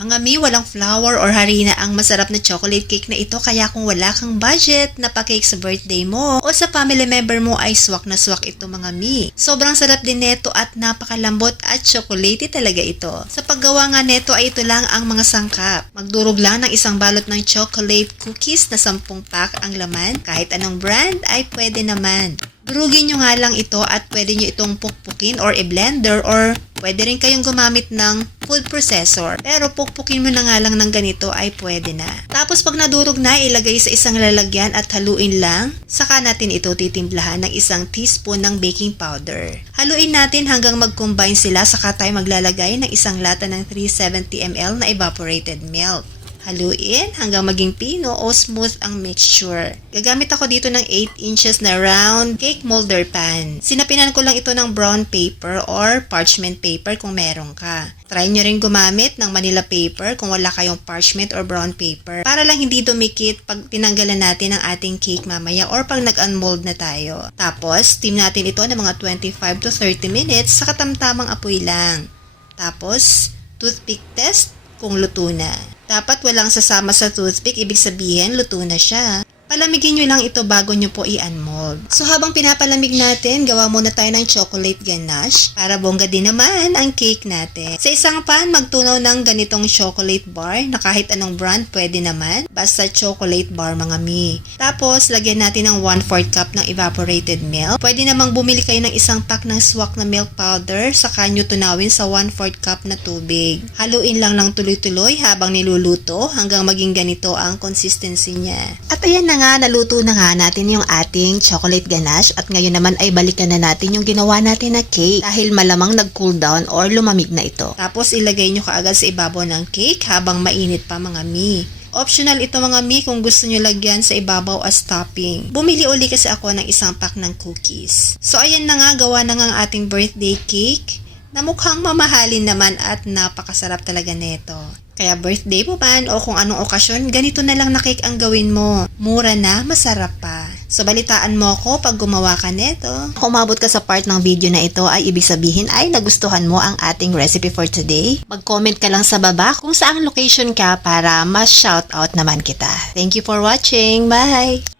Mga mi, walang flour or harina ang masarap na chocolate cake na ito, kaya kung wala kang budget na pa-cake sa birthday mo o sa family member mo ay swak na swak ito mga mi. Sobrang sarap din neto at napakalambot at chocolatey talaga ito. Sa paggawa nga neto ay ito lang ang mga sangkap. Magdurog lang ng isang balot ng chocolate cookies na 10 pack ang laman. Kahit anong brand ay pwede naman. Durugin nyo nga lang ito at pwede nyo itong pukpukin or i-blender or pwede rin kayong gumamit ng food processor. Pero pukpukin mo na nga lang ng ganito ay pwede na. Tapos pag nadurog na, ilagay sa isang lalagyan at haluin lang. Saka natin ito titimplahan ng 1 teaspoon ng baking powder. Haluin natin hanggang mag-combine sila, saka tayo maglalagay ng isang lata ng 370 ml na evaporated milk. Haluin hanggang maging pino o smooth ang mixture. Gagamit ako dito ng 8 inches na round cake molder pan. Sinapinan ko lang ito ng brown paper or parchment paper kung meron ka. Try nyo rin gumamit ng Manila paper kung wala kayong parchment or brown paper para lang hindi dumikit pag tinanggalan natin ang ating cake mamaya or pag nag-unmold na tayo. Tapos, steam natin ito ng mga 25 to 30 minutes sa katamtamang apoy lang. Tapos, toothpick test kung luto na. Dapat walang sasama sa toothpick, ibig sabihin luto na siya. Palamigin nyo lang ito bago nyo po i-unmold. So habang pinapalamig natin, gawa muna tayo ng chocolate ganache para bongga din naman ang cake natin. Sa isang pan, magtunaw ng ganitong chocolate bar na kahit anong brand pwede naman. Basta chocolate bar mga mi. Tapos, lagyan natin ng 1/4 cup ng evaporated milk. Pwede namang bumili kayo ng 1 pack ng swak na milk powder, saka nyo tunawin sa 1/4 cup na tubig. Haluin lang ng tuloy-tuloy habang niluluto hanggang maging ganito ang consistency niya. At ayan na nga, naluto na nga natin yung ating chocolate ganache at ngayon naman ay balikan na natin yung ginawa natin na cake dahil malamang nag-cool down or lumamig na ito. Tapos ilagay nyo kaagad sa ibabaw ng cake habang mainit pa mga mi. Optional ito mga mi kung gusto nyo lagyan sa ibabaw as topping. Bumili uli kasi ako ng 1 pack ng cookies. So ayan na nga, gawa na nga ang ating birthday cake na mukhang mamahalin naman at napakasarap talaga neto. Kaya birthday mo man o kung anong okasyon, ganito na lang na cake ang gawin mo. Mura na, masarap pa. So balitaan mo ako pag gumawa ka neto. Kung umabot ka sa part ng video na ito ay ibig sabihin ay nagustuhan mo ang ating recipe for today. Mag-comment ka lang sa baba kung saang location ka para mas shoutout naman kita. Thank you for watching. Bye!